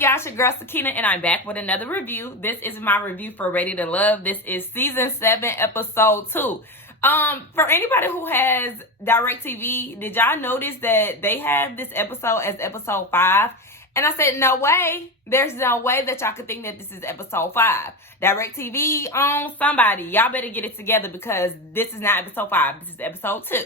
y'all? It's your girl Shakira, and I'm back with another review. This is my review for Ready to Love. This is season 7, episode 2. For anybody who has DirecTV, did y'all notice that they have this episode as episode 5? And I said, no way. There's no way that y'all could think that this is episode 5. DirecTV on somebody. Y'all better get it together because this is not episode 5. This is episode 2.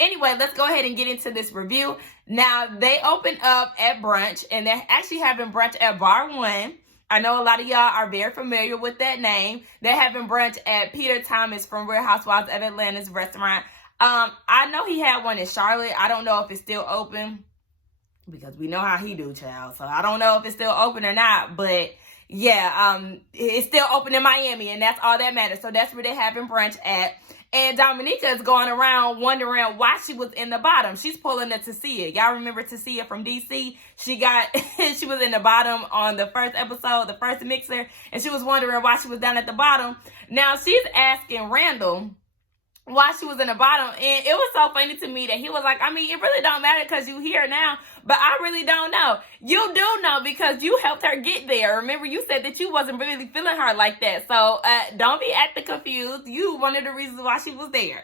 Anyway, let's go ahead and get into this review. Now, they opened up at brunch, and they're actually having brunch at Bar 1. I know a lot of y'all are very familiar with that name. They're having brunch at Peter Thomas from Real Housewives of Atlanta's restaurant. I know he had one in Charlotte. I don't know if it's still open because we know how he do, child. So I don't know if it's still open or not, but yeah, it's still open in Miami, and that's all that matters. So that's where they're having brunch at. And Dominica is going around wondering why she was in the bottom. She's pulling a Tasia. Y'all remember Tasia from DC? She was in the bottom on the first episode, the first mixer, and she was wondering why she was down at the bottom. Now she's asking Randall why she was in the bottom, and it was so funny to me that he was like, I mean, it really don't matter because you here now, but I really don't know. You do know because you helped her get there. Remember, you said that you wasn't really feeling her like that, so don't be acting confused. You one of the reasons why she was there.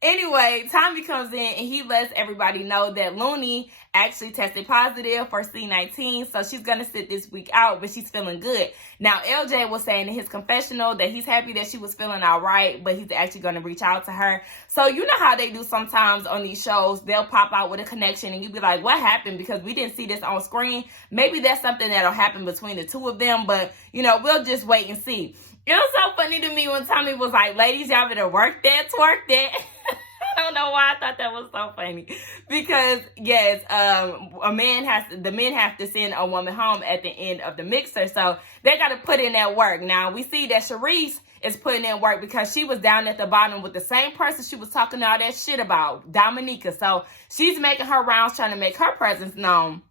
Anyway, Tommy comes in and he lets everybody know that Looney actually tested positive for C19, so she's going to sit this week out, but she's feeling good. Now, LJ was saying in his confessional that he's happy that she was feeling all right, but he's actually going to reach out to her. So you know how they do sometimes on these shows, they'll pop out with a connection and you be like, what happened? Because we didn't see this on screen. Maybe that's something that'll happen between the two of them, but you know, we'll just wait and see. It was so funny to me when Tommy was like, ladies, y'all better work that, twerk that. I don't know why I thought that was so funny. Because, yes, the men have to send a woman home at the end of the mixer. So they got to put in that work. Now, we see that Sharice is putting in work because she was down at the bottom with the same person she was talking all that shit about, Dominica. So she's making her rounds, trying to make her presence known.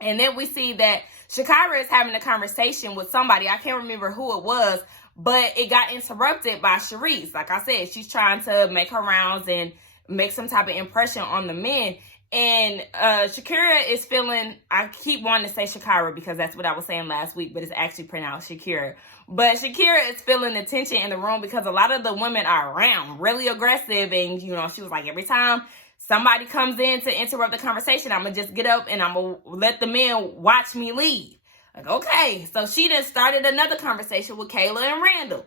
And then we see that Shakira is having a conversation with somebody. I can't remember who it was, but it got interrupted by Sharice. Like I said, she's trying to make her rounds and make some type of impression on the men. And Shakira is feeling, I keep wanting to say Shakira because that's what I was saying last week, but it's actually pronounced Shakira. But Shakira is feeling the tension in the room because a lot of the women are around, really aggressive. And, you know, she was like, every time somebody comes in to interrupt the conversation, I'm going to just get up and I'm going to let the men watch me leave. Like, okay. So she then started another conversation with Kayla and Randall.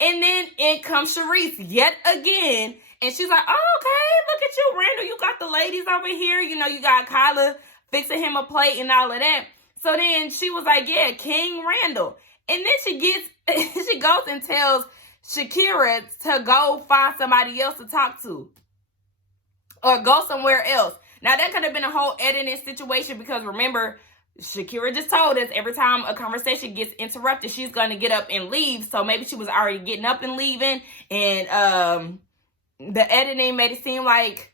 And then in comes Sharice yet again. And she's like, oh, okay, look at you, Randall. You got the ladies over here. You know, you got Kyla fixing him a plate and all of that. So then she was like, yeah, King Randall. And then she goes and tells Shakira to go find somebody else to talk to. Or go somewhere else. Now, that could have been a whole editing situation because remember, Shakira just told us every time a conversation gets interrupted, she's going to get up and leave. So maybe she was already getting up and leaving. And the editing made it seem like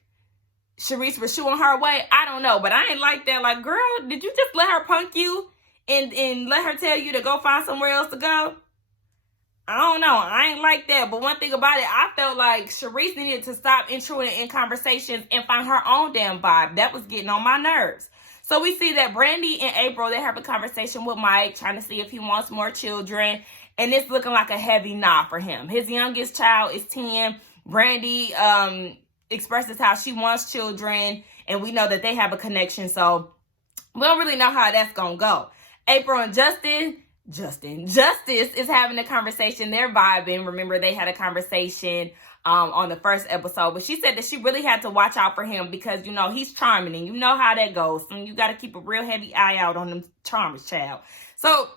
Sharice was shooing her away. I don't know. But I ain't like that. Like, girl, did you just let her punk you and let her tell you to go find somewhere else to go? I don't know. I ain't like that. But one thing about it, I felt like Sharice needed to stop intruding in conversations and find her own damn vibe. That was getting on my nerves. So we see that Brandy and April, they have a conversation with Mike, trying to see if he wants more children. And it's looking like a heavy nah for him. His youngest child is 10. Brandy expresses how she wants children. And we know that they have a connection. So we don't really know how that's going to go. April and Justice is having a conversation. They're vibing. Remember, they had a conversation on the first episode. But she said that she really had to watch out for him because, you know, he's charming. And you know how that goes. So you got to keep a real heavy eye out on them charmers, child. So,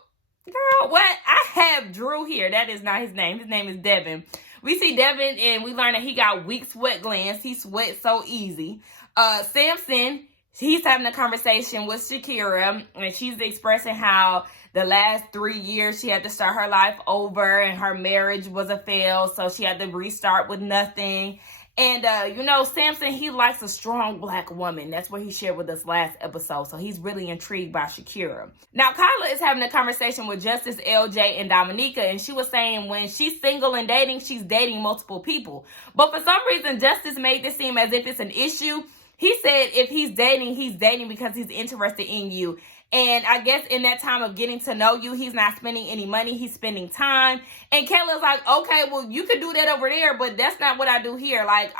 girl, what? I have Drew here. That is not his name. His name is Devin. We see Devin and we learn that he got weak sweat glands. He sweats so easy. Samson, he's having a conversation with Shakira. And she's expressing how the last 3 years she had to start her life over and her marriage was a fail. So she had to restart with nothing. And, you know, Samson, he likes a strong black woman. That's what he shared with us last episode. So he's really intrigued by Shakira. Now, Kyla is having a conversation with Justice, LJ, and Dominica. And she was saying when she's single and dating, she's dating multiple people. But for some reason, Justice made this seem as if it's an issue. He said if he's dating because he's interested in you. And I guess in that time of getting to know you, he's not spending any money. He's spending time. And Kayla's like, okay, well, you could do that over there, but that's not what I do here. Like,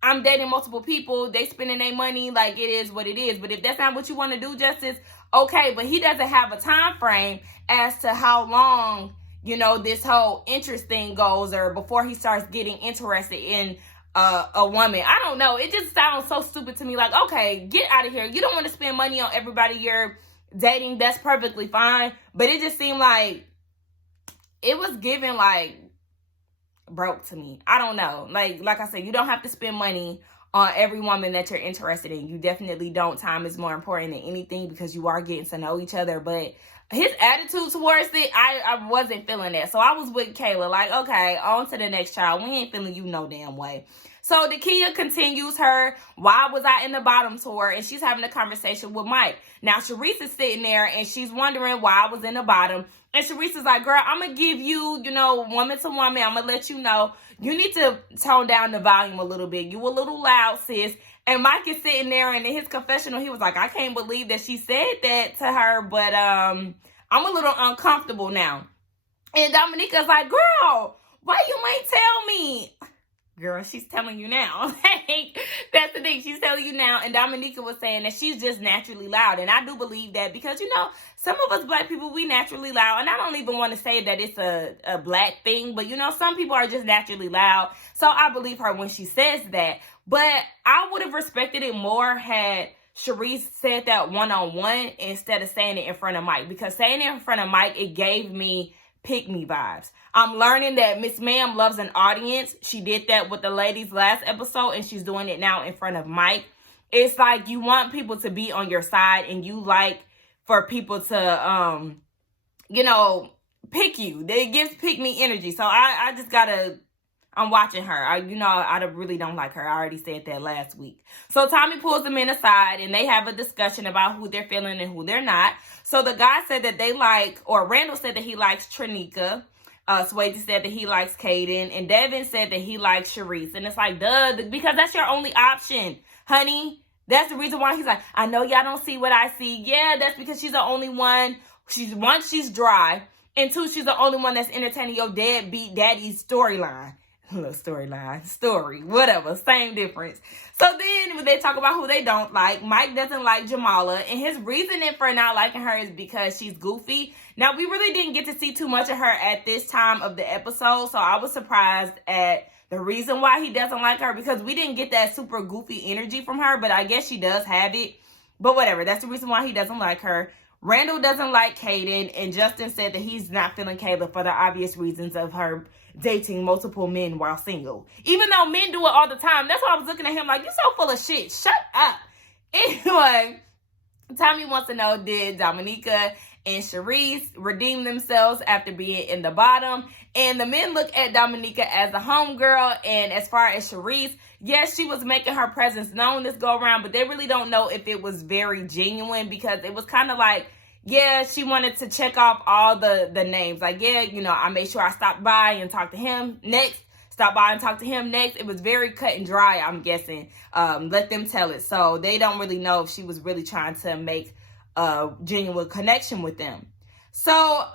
I'm dating multiple people. They spending their money. Like, it is what it is. But if that's not what you want to do, Justice, okay. But he doesn't have a time frame as to how long, you know, this whole interest thing goes, or before he starts getting interested in a woman. I don't know. It just sounds so stupid to me. Like, okay, get out of here. You don't want to spend money on everybody you're dating. That's perfectly fine. But it just seemed like it was given like broke to me. I don't know. Like I said, you don't have to spend money on every woman that you're interested in. You definitely don't. Time is more important than anything because you are getting to know each other. But his attitude towards it, I wasn't feeling that. So I was with Kayla, like, okay, on to the next child. We ain't feeling you no damn way. So Nakia continues her "Why Was I in the Bottom" tour, and she's having a conversation with Mike. Now, Sharice is sitting there, and she's wondering why I was in the bottom. And Sharice is like, girl, I'm going to give you, you know, woman to woman. I'm going to let you know. You need to tone down the volume a little bit. You a little loud, sis. And Mike is sitting there, and in his confessional, he was like, I can't believe that she said that to her, but I'm a little uncomfortable now. And Dominica's like, girl, why you ain't tell me? Girl, she's telling you now. That's the thing. She's telling you now. And Dominica was saying that she's just naturally loud. And I do believe that because, you know, some of us black people, we naturally loud. And I don't even want to say that it's a black thing. But, you know, some people are just naturally loud. So I believe her when she says that. But I would have respected it more had Sharice said that one-on-one instead of saying it in front of Mike. Because saying it in front of Mike, it gave me pick-me vibes. I'm learning that Miss Ma'am loves an audience. She did that with the ladies last episode, and she's doing it now in front of Mike. It's like you want people to be on your side, and you like for people to, you know, pick you. It gives pick-me energy. So I just gotta... I'm watching her. I really don't like her. I already said that last week. So Tommy pulls the men aside, and they have a discussion about who they're feeling and who they're not. So the guy said that they like, or Randall said that he likes Trinika. Swayze said that he likes Kaden. And Devin said that he likes Sharice. And it's like, duh, because that's your only option, honey. That's the reason why he's like, I know y'all don't see what I see. Yeah, that's because she's the only one. She's dry. And two, she's the only one that's entertaining your deadbeat daddy's storyline. Story, whatever, same difference. So then when they talk about who they don't like, Mike doesn't like Jamala, and his reasoning for not liking her is because she's goofy. Now, we really didn't get to see too much of her at this time of the episode, so I was surprised at the reason why he doesn't like her, because we didn't get that super goofy energy from her, but I guess she does have it. But whatever, that's the reason why he doesn't like her. Randall doesn't like Kaden, and Justin said that he's not feeling Kayla for the obvious reasons of her dating multiple men while single. Even though men do it all the time. That's why I was looking at him like, you're so full of shit. Shut up. Anyway, Tommy wants to know, did Dominica and Sharice redeem themselves after being in the bottom? And the men look at Dominica as a homegirl. And as far as Sharice, yes, she was making her presence known this go around, but they really don't know if it was very genuine, because it was kind of like, yeah, she wanted to check off all the names. Like, yeah, you know, I made sure I stopped by and talked to him next. Stop by and talk to him next. It was very cut and dry, I'm guessing. Let them tell it. So they don't really know if she was really trying to make a genuine connection with them. So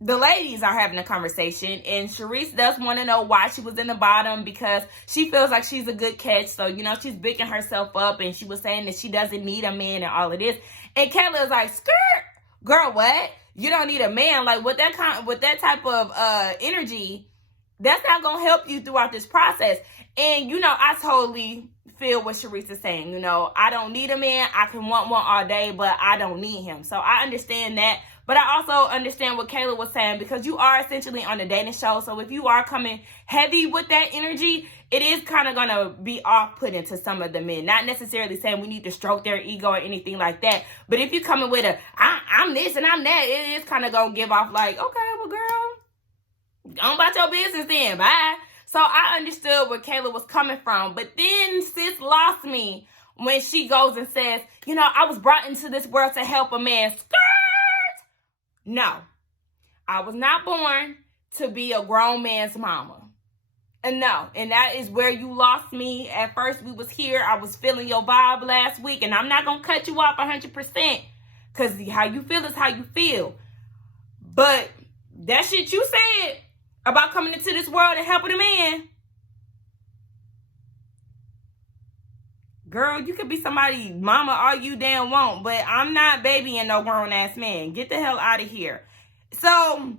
the ladies are having a conversation, and Sharice does want to know why she was in the bottom, because she feels like she's a good catch. So, you know, she's bigging herself up, and she was saying that she doesn't need a man and all of this. And Kayla is like, skirt, girl, what? You don't need a man. Like, with that type of energy, that's not going to help you throughout this process. And, you know, I totally feel what Sharice is saying. You know, I don't need a man. I can want one all day, but I don't need him. So I understand that. But I also understand what Kayla was saying, because you are essentially on a dating show. So if you are coming heavy with that energy, it is kind of going to be off-putting to some of the men. Not necessarily saying we need to stroke their ego or anything like that. But if you're coming with I'm this and I'm that, it is kind of going to give off like, okay, well, girl, go about your business then. Bye. So I understood where Kayla was coming from. But then sis lost me when she goes and says, you know, I was brought into this world to help a man. Skirt! No. I was not born to be a grown man's mama. And no, and that is where you lost me. At first, we was here. I was feeling your vibe last week, and I'm not going to cut you off 100% because how you feel is how you feel. But that shit you said about coming into this world and helping a man, girl, you could be somebody's mama all you damn want, but I'm not babying no grown-ass man. Get the hell out of here. So,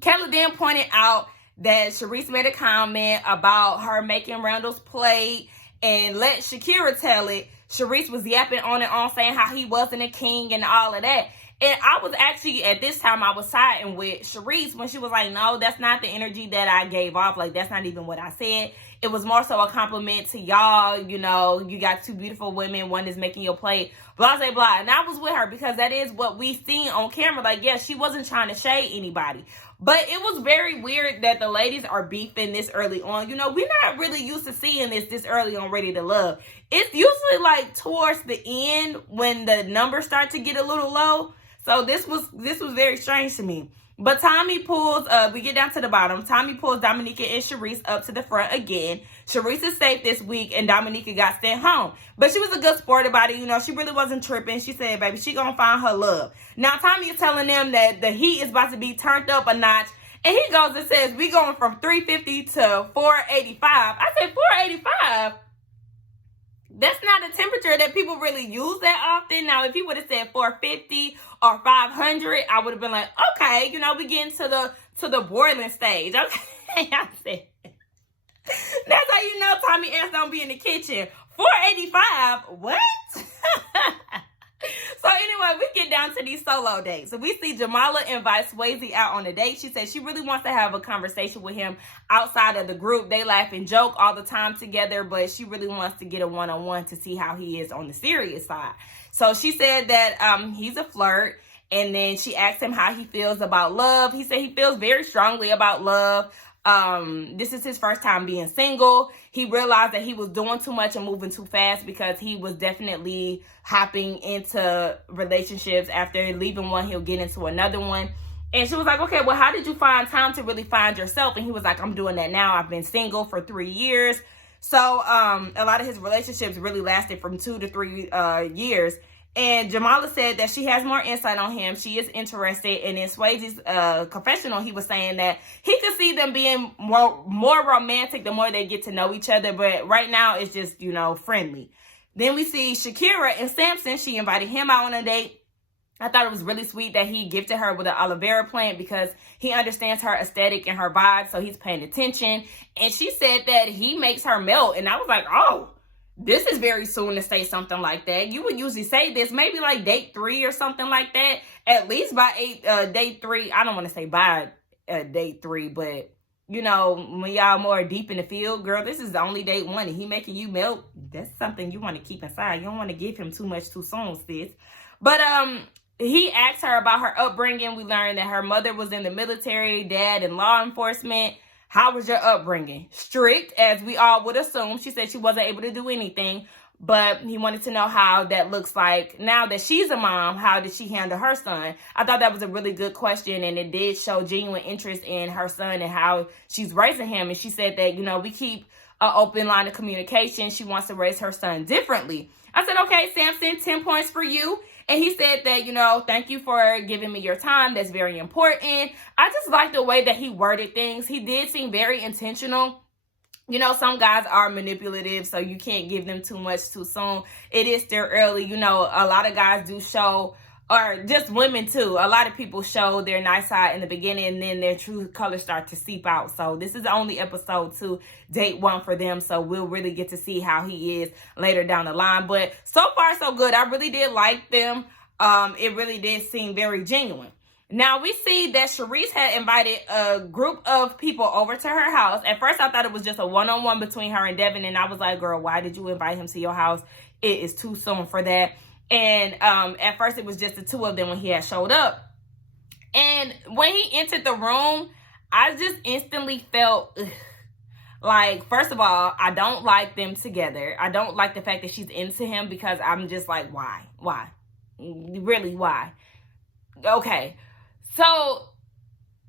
Kelly then pointed out that Sharice made a comment about her making Randall's plate and let Shakira tell it. Sharice was yapping on and on saying how he wasn't a king and all of that. And I was actually, at this time, I was siding with Sharice when she was like, no, that's not the energy that I gave off. Like, that's not even what I said. It was more so a compliment to y'all. You know, you got two beautiful women. One is making your plate, blah, blah, blah. And I was with her because that is what we seen on camera. Like, yeah, she wasn't trying to shade anybody. But it was very weird that the ladies are beefing this early on. You know, we're not really used to seeing this early on Ready to Love. It's usually like towards the end when the numbers start to get a little low. So this was very strange to me. But Tommy pulls, we get down to the bottom. Tommy pulls Dominica and Sharice up to the front again. Sharice is safe this week, and Dominica got sent home. But she was a good sport about it. You know, she really wasn't tripping. She said, baby, she gonna find her love. Now, Tommy is telling them that the heat is about to be turned up a notch. And he goes and says, we going from 350 to 485. I said, 485? That's not a temperature that people really use that often. Now, if he would have said 450 or 500, I would have been like, okay, you know, we getting to the boiling stage. Okay, I said, that's how you know Tommy ass don't be in the kitchen. 485, what? So anyway, we get down to these solo dates. So we see Jamala invite Swayze out on a date. She said she really wants to have a conversation with him outside of the group. They laugh and joke all the time together, but she really wants to get a one-on-one to see how he is on the serious side. So she said that he's a flirt, and then she asked him how he feels about love. He said he feels very strongly about love. This is his first time being single. He realized that he was doing too much and moving too fast because he was definitely hopping into relationships. After leaving one, he'll get into another one. And she was like, okay, well, how did you find time to really find yourself? And he was like, I'm doing that now. I've been single for 3 years. So, a lot of his relationships really lasted from 2 to 3 years. And Jamala said that she has more insight on him. She is interested. And in Swayze's confessional, he was saying that he could see them being more romantic the more they get to know each other. But right now, it's just, you know, friendly. Then we see Shakira and Samson. She invited him out on a date. I thought it was really sweet that he gifted her with an aloe vera plant because he understands her aesthetic and her vibe, so he's paying attention. And she said that he makes her melt. And I was like, oh, this is very soon to say something like that. You would usually say this maybe like date 3 or something like that. At least by date 3. I don't want to say by date 3, but you know, when y'all more deep in the field, girl, this is the only date 1 and he making you melt. That's something you want to keep inside. You don't want to give him too much too soon, sis. But he asked her about her upbringing. We learned that her mother was in the military, dad in law enforcement. How was your upbringing? Strict, as we all would assume. She said she wasn't able to do anything, but he wanted to know how that looks like. Now that she's a mom, how did she handle her son? I thought that was a really good question, and it did show genuine interest in her son and how she's raising him. And she said that, you know, we keep an open line of communication. She wants to raise her son differently. I said, okay, Samson, 10 points for you. And he said that, you know, thank you for giving me your time. That's very important. I just like the way that he worded things. He did seem very intentional. You know, some guys are manipulative, so you can't give them too much too soon. It is still early. You know, a lot of guys do show, or just women too. A lot of people show their nice side in the beginning, and then their true colors start to seep out. So this is only episode 2, date 1 for them. So we'll really get to see how he is later down the line. But so far, so good. I really did like them. It really did seem very genuine. Now, we see that Sharice had invited a group of people over to her house. At first, I thought it was just a one-on-one between her and Devin. And I was like, girl, why did you invite him to your house? It is too soon for that. And at first, it was just the 2 of them when he had showed up. And when he entered the room, I just instantly felt, like, first of all, I don't like them together. I don't like the fact that she's into him because I'm just like, why? Why? Really, why? Okay. So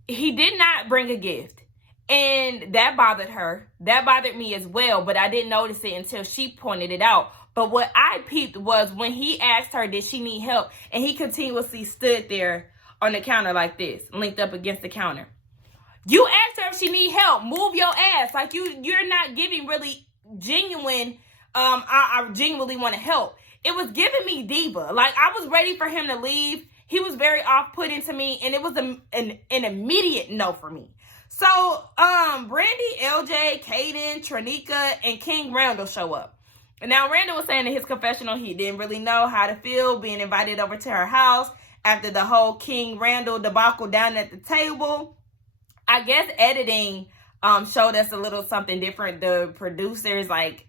he did not bring a gift. And that bothered her. That bothered me as well, but I didn't notice it until she pointed it out. But what I peeped was when he asked her, did she need help? And he continuously stood there on the counter like this, linked up against the counter. You asked her if she need help. Move your ass. Like, you're not giving really genuine, I genuinely want to help. It was giving me diva. Like, I was ready for him to leave. He was very off-putting to me, and it was an immediate no for me. So, Brandy, LJ, Kaden, Trinika, and King Randall show up. And now, Randall was saying in his confessional he didn't really know how to feel being invited over to her house after the whole King Randall debacle down at the table. I guess editing showed us a little something different. The producers, like,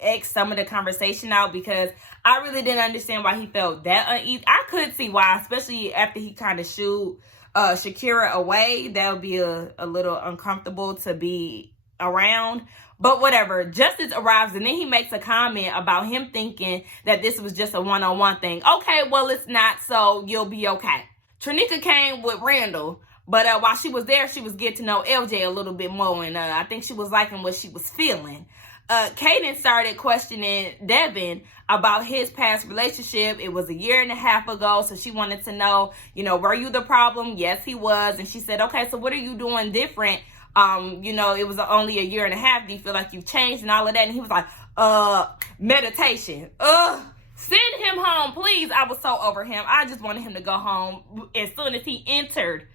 X some of the conversation out because I really didn't understand why he felt that uneasy. I could see why, especially after he kind of shooed Shakira away. That would be a little uncomfortable to be around. But whatever. Justice arrives and then he makes a comment about him thinking that this was just a one-on-one thing. Okay, well, it's not, so you'll be okay. Trinika came with Randall, but while she was there, she was getting to know LJ a little bit more, and I think she was liking what she was feeling. Kaden started questioning Devin about his past relationship. It was 1.5 years ago, so she wanted to know, were you the problem? Yes, he was. And she said, okay, so what are you doing different? It was only 1.5 years. Do you feel like you've changed and all of that? And he was like, meditation. Send him home, please. I was so over him. I just wanted him to go home as soon as he entered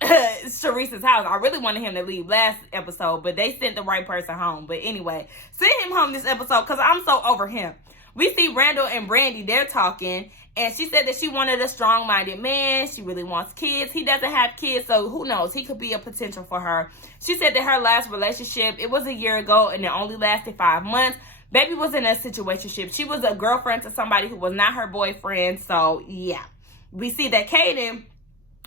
Sharice's house. I really wanted him to leave last episode, but they sent the right person home. But anyway, send him home this episode because I'm so over him. We see Randall and Brandy, they're talking, and she said that she wanted a strong-minded man. She really wants kids. He doesn't have kids, so who knows? He could be a potential for her. She said that her last relationship, it was 1 year ago, and it only lasted 5 months. Baby was in a situationship. She was a girlfriend to somebody who was not her boyfriend, so yeah. We see that Kaden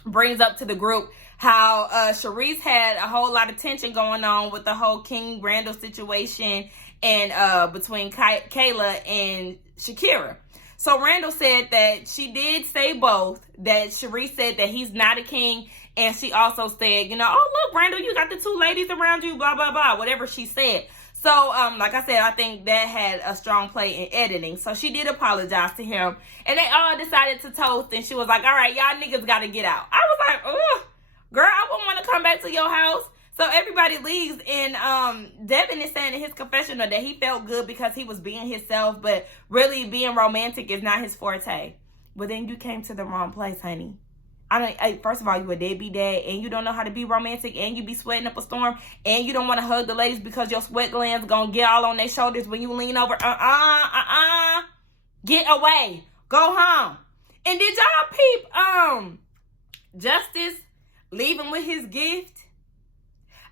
brings up to the group how Sharice had a whole lot of tension going on with the whole King Randall situation and between Kayla and Shakira. So Randall said that she did say both, that Sharice said that he's not a king, and she also said, oh, look, Randall, you got the 2 ladies around you, blah, blah, blah, whatever she said. So, like I said, I think that had a strong play in editing. So she did apologize to him. And they all decided to toast. And she was like, all right, y'all niggas got to get out. I was like, ugh, girl, I wouldn't want to come back to your house. So everybody leaves. And Devin is saying in his confessional that he felt good because he was being himself. But really being romantic is not his forte. But then you came to the wrong place, honey. First of all, you a deadbeat dad, and you don't know how to be romantic, and you be sweating up a storm, and you don't want to hug the ladies because your sweat glands gonna get all on their shoulders when you lean over. Get away. Go home. And did y'all peep Justice leaving with his gift?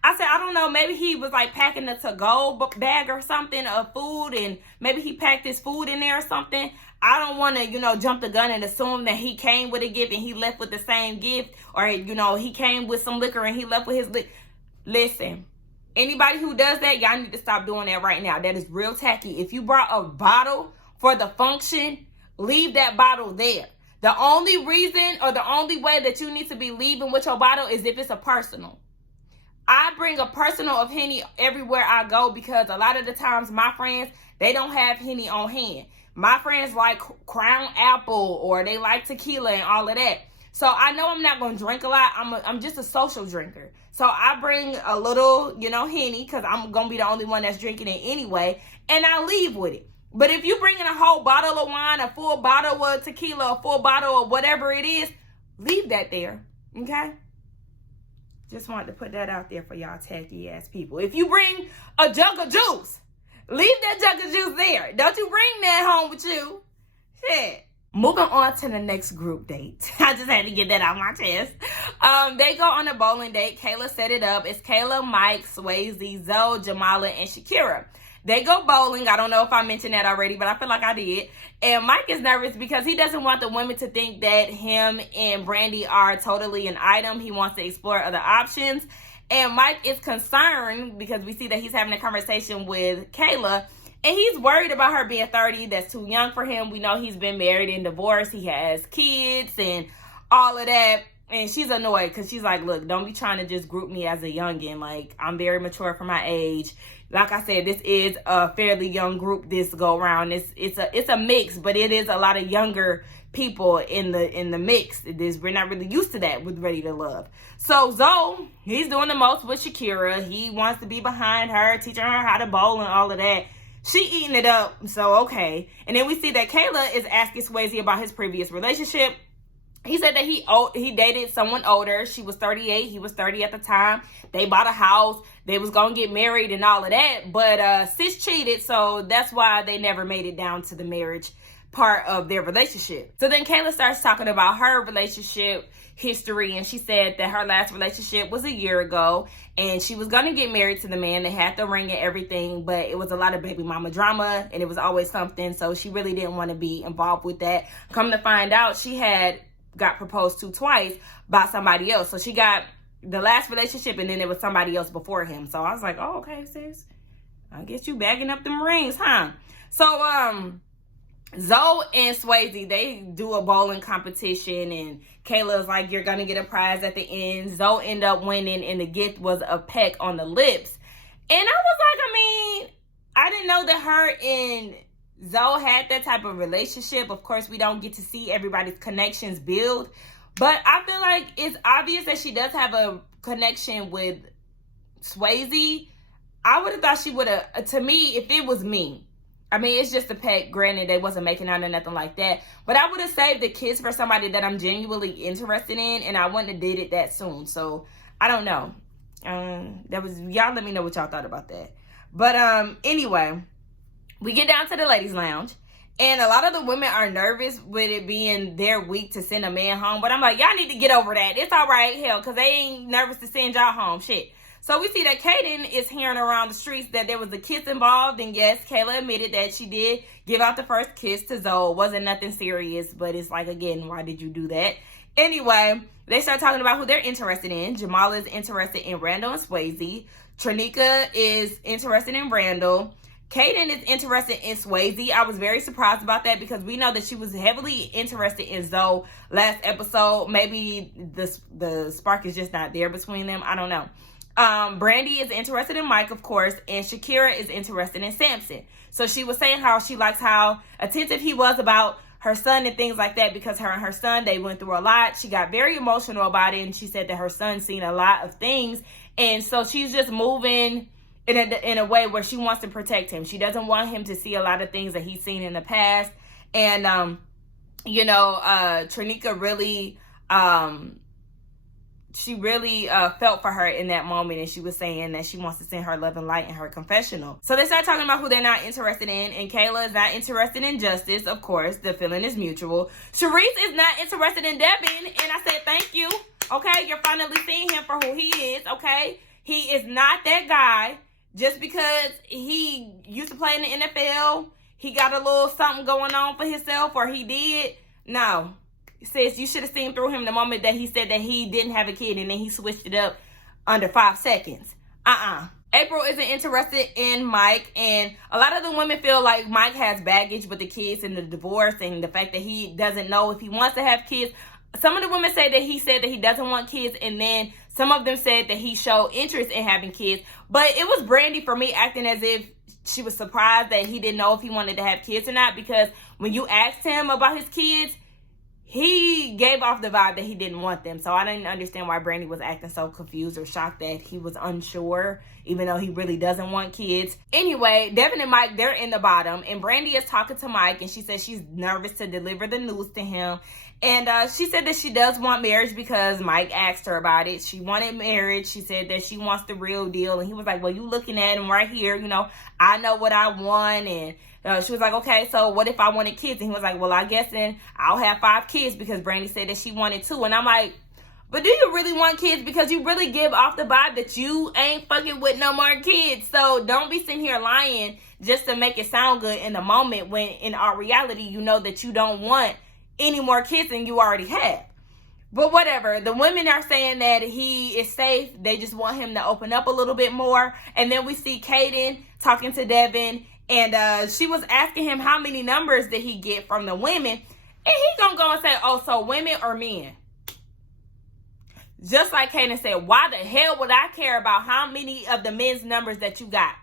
I said, I don't know, maybe he was like packing a to-go bag or something of food, and maybe he packed his food in there or something. I don't want to, jump the gun and assume that he came with a gift and he left with the same gift. Or, he came with some liquor and he left with his liquor. Listen, anybody who does that, y'all need to stop doing that right now. That is real tacky. If you brought a bottle for the function, leave that bottle there. The only reason or the only way that you need to be leaving with your bottle is if it's a personal. I bring a personal of Henny everywhere I go because a lot of the times my friends, they don't have Henny on hand. My friends like Crown Apple or they like tequila and all of that. So I know I'm not going to drink a lot. I'm just a social drinker. So I bring a little, Henny because I'm going to be the only one that's drinking it anyway. And I leave with it. But if you bring in a whole bottle of wine, a full bottle of tequila, a full bottle of whatever it is, leave that there. Okay? Just wanted to put that out there for y'all tacky ass people. If you bring a jug of juice, leave that jug of juice there. Don't you bring that home with you. Shit. Moving on to the next group date. I just had to get that out my chest. They go on a bowling date. Kayla set it up. It's Kayla, Mike, Swayze, Zoe, Jamala, and Shakira. They go bowling. I don't know if I mentioned that already, but I feel like I did. And Mike is nervous because he doesn't want the women to think that him and Brandy are totally an item. He wants to explore other options. And Mike is concerned because we see that he's having a conversation with Kayla. And he's worried about her being 30. That's too young for him. We know he's been married and divorced. He has kids and all of that. And she's annoyed because she's like, look, don't be trying to just group me as a youngin'. Like, I'm very mature for my age. Like I said, this is a fairly young group this go around. It's a mix, but it is a lot of younger people in the mix. We're not really used to that with Ready to Love. So Zoe, he's doing the most with Shakira. He wants to be behind her, teaching her how to bowl and all of that. She eating it up, so okay. And then we see that Kayla is asking Swayze about his previous relationship. He said that he dated someone older. She was 38. He was 30 at the time. They bought a house. They was going to get married and all of that. But sis cheated, so that's why they never made it down to the marriage part of their relationship. So then Kayla starts talking about her relationship history, and she said that her last relationship was a year ago, and she was going to get married to the man. They had the ring and everything, but it was a lot of baby mama drama, and it was always something, so she really didn't want to be involved with that. Come to find out, she had got proposed to twice by somebody else. So she got the last relationship, and then there was somebody else before him. So I was like, oh, okay, sis, I guess you bagging up them rings, huh? So Zoe and Swayze, they do a bowling competition, and Kayla's like, you're gonna get a prize at the end. Zoe ended up winning, and the gift was a peck on the lips. And I was like, I mean, I didn't know that her and Zoe had that type of relationship. Of course, we don't get to see everybody's connections build, but I feel like it's obvious that she does have a connection with Swayze. I would have thought she would have, to me, if it was me, I mean, it's just a pet. Granted, they wasn't making out or nothing like that. But I would have saved the kids for somebody that I'm genuinely interested in, and I wouldn't have did it that soon. So, I don't know. Y'all let me know what y'all thought about that. But anyway, we get down to the ladies' lounge, and a lot of the women are nervous with it being their week to send a man home. But I'm like, y'all need to get over that. It's all right, hell, because they ain't nervous to send y'all home. Shit. So we see that Kaden is hearing around the streets that there was a kiss involved. And yes, Kayla admitted that she did give out the first kiss to Zoe. It wasn't nothing serious, but it's like, again, why did you do that? Anyway, they start talking about who they're interested in. Jamal is interested in Randall and Swayze. Trinica is interested in Randall. Kaden is interested in Swayze. I was very surprised about that because we know that she was heavily interested in Zoe last episode. Maybe the spark is just not there between them. I don't know. Brandy is interested in Mike, of course, and Shakira is interested in Samson. So she was saying how she likes how attentive he was about her son and things like that, because her and her son, they went through a lot. She got very emotional about it, and she said that her son's seen a lot of things, and so she's just moving in a way where she wants to protect him. She doesn't want him to see a lot of things that he's seen in the past. And Trinica really she really felt for her in that moment, and she was saying that she wants to send her love and light in her confessional. So they start talking about who they're not interested in, and Kayla is not interested in Justice. Of course, the feeling is mutual. Sharice is not interested in Devin, and I said thank you. Okay, you're finally seeing him for who he is. Okay, he is not that guy. Just because he used to play in the NFL, he got a little something going on for himself, or he did. No. Sis, you should have seen through him the moment that he said that he didn't have a kid, and then he switched it up under 5 seconds. April isn't interested in Mike, and a lot of the women feel like Mike has baggage with the kids and the divorce and the fact that he doesn't know if he wants to have kids. Some of the women say that he said that he doesn't want kids, and then some of them said that he showed interest in having kids. But it was Brandy, for me, acting as if she was surprised that he didn't know if he wanted to have kids or not, because when you asked him about his kids, he gave off the vibe that he didn't want them. So I didn't understand why Brandy was acting so confused or shocked that he was unsure, even though he really doesn't want kids. Anyway, Devin and Mike, they're in the bottom, and Brandy is talking to Mike, and she says she's nervous to deliver the news to him. And she said that she does want marriage because Mike asked her about it. She wanted marriage. She said that she wants the real deal. And he was like, well, you looking at him right here. You know, I know what I want. And she was like, okay, so what if I wanted kids? And he was like, well, I guess then I'll have 5 kids, because Brandy said that she wanted 2. And I'm like, but do you really want kids? Because you really give off the vibe that you ain't fucking with no more kids. So don't be sitting here lying just to make it sound good in the moment, when in our reality, you know that you don't want any more kids than you already have. But whatever, the women are saying that he is safe. They just want him to open up a little bit more. And then we see Kaden talking to Devin, and she was asking him how many numbers did he get from the women, and he gonna go and say, oh, so women or men? Just like Kanan said, why the hell would I care about how many of the men's numbers that you got?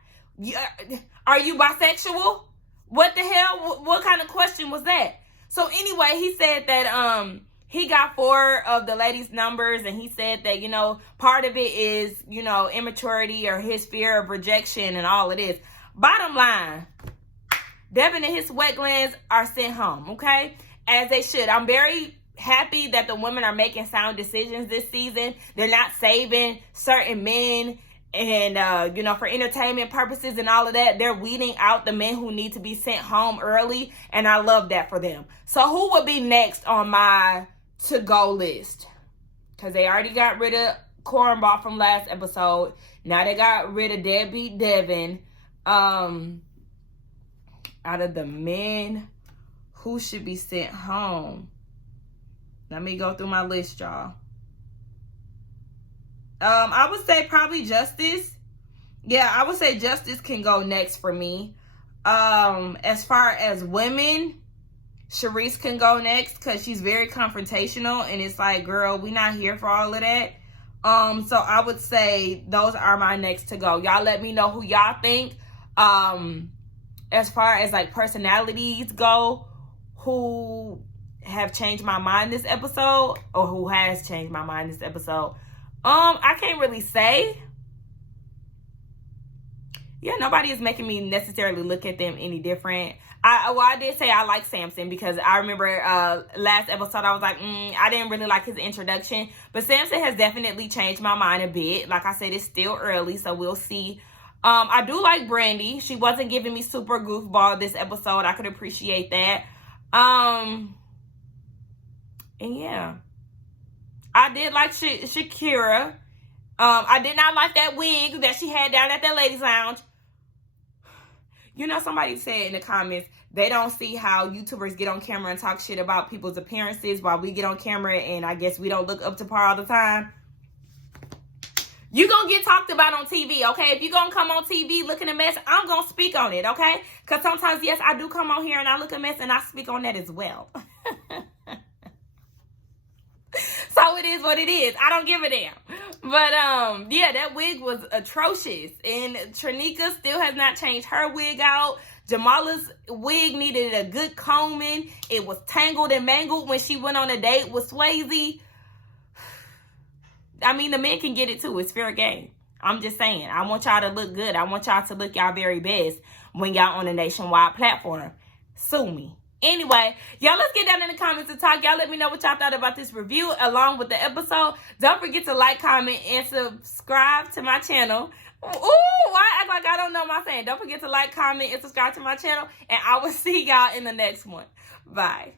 Are you bisexual? What the hell? What kind of question was that? So anyway, he said that he got 4 of the ladies' numbers, and he said that, you know, part of it is, you know, immaturity or his fear of rejection and all it is. Bottom line, Devin and his sweat glands are sent home, okay? As they should. I'm very happy that the women are making sound decisions this season. They're not saving certain men and, you know, for entertainment purposes and all of that. They're weeding out the men who need to be sent home early, and I love that for them. So who will be next on my to-go list? Because they already got rid of Cornball from last episode. Now they got rid of Deadbeat Devin. Out of the men, who should be sent home? Let me go through my list, y'all. I would say probably Justice. Yeah, I would say Justice can go next for me. As far as women, Sharice can go next because she's very confrontational, and it's like, girl, we not here for all of that. So I would say those are my next to go. Y'all let me know who y'all think. As far as like personalities go, who have changed my mind this episode, or who has changed my mind this episode. I can't really say. Yeah, nobody is making me necessarily look at them any different. I did say I like Samson because I remember last episode I was like, I didn't really like his introduction. But Samson has definitely changed my mind a bit. Like I said, it's still early, so we'll see. I do like Brandy. She wasn't giving me super goofball this episode. I could appreciate that. And yeah, I did like Shakira. I did not like that wig that she had down at that ladies' lounge. You know, somebody said in the comments, they don't see how YouTubers get on camera and talk shit about people's appearances while we get on camera and I guess we don't look up to par all the time. You gonna get talked about on TV, okay? If you gonna come on TV looking a mess, I'm gonna speak on it, okay? Because sometimes, yes, I do come on here and I look a mess and I speak on that as well. So it is what it is. I don't give a damn. But, yeah, that wig was atrocious. And Trinika still has not changed her wig out. Jamala's wig needed a good combing. It was tangled and mangled when she went on a date with Swayze. I mean, the men can get it too. It's fair game. I'm just saying. I want y'all to look good. I want y'all to look y'all very best when y'all on a nationwide platform. Sue me. Anyway, y'all, let's get down in the comments and talk. Y'all let me know what y'all thought about this review along with the episode. Don't forget to like, comment, and subscribe to my channel. Ooh, why act like I don't know my saying? Don't forget to like, comment, and subscribe to my channel. And I will see y'all in the next one. Bye.